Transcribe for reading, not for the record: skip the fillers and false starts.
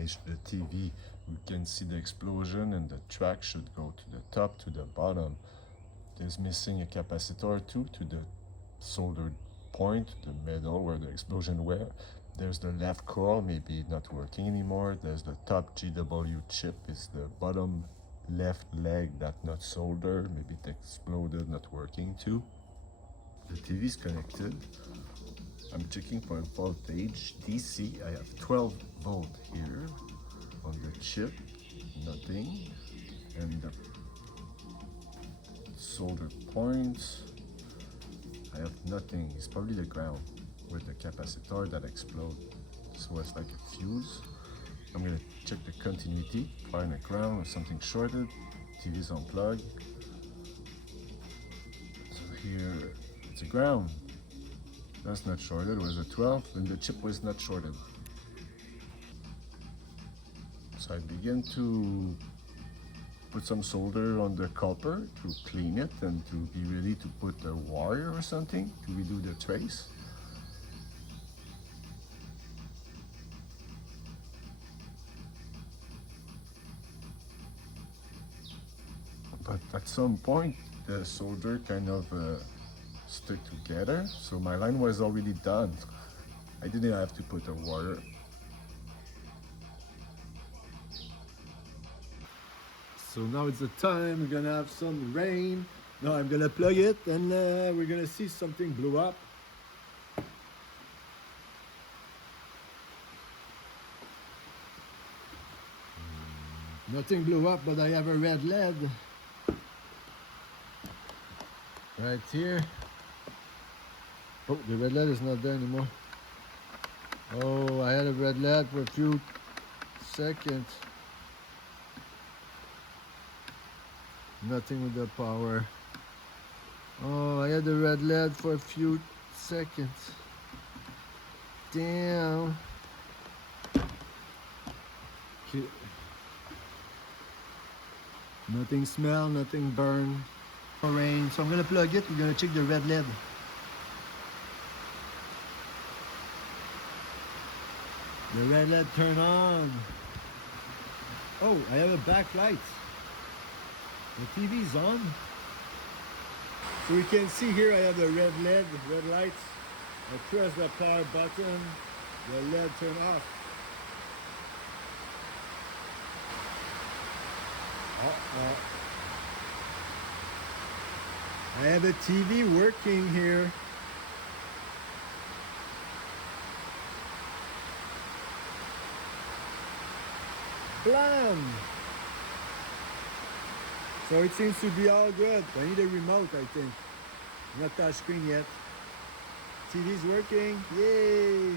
damaged the TV. We can see the explosion and the track should go to the top, to the bottom. There's missing a capacitor too to the soldered point, the middle where the explosion were. There's the left coil, maybe not working anymore. There's the top GW chip, is the bottom left leg that not soldered, maybe it exploded, not working too. The TV is connected. I'm checking for voltage, DC. I have 12 volt here on the chip, nothing. And the solder points, I have nothing. It's probably the ground with the capacitor that exploded. So it's like a fuse. I'm gonna check the continuity, find a ground or something shorted. TV's unplugged. So here, it's a ground. That's not shorted, it was a 12, and the chip was not shorted. So I begin to put some solder on the copper to clean it and to be ready to put a wire or something to redo the trace. But at some point, the solder kind of stick together, so my line was already done. I didn't have to put a wire. So now it's the time, we're gonna have some rain. Now I'm gonna plug it and we're gonna see something blew up. Nothing blew up, but I have a red LED right here. Oh, the red LED is not there anymore. Oh, I had a red LED for a few seconds. Nothing with the power. Oh, I had the red LED for a few seconds. Damn. Okay. Nothing smell, nothing burn. Rain. So I'm gonna plug it. We're gonna check the red LED. The red LED turn on. Oh, I have a backlight. The TV's on. So you can see here I have the red LED, red lights. I press the power button, the LED turn off. I have a TV working here. Blam! So it seems to be all good. I need a remote, I think. Not touch screen yet. TV's working. Yay!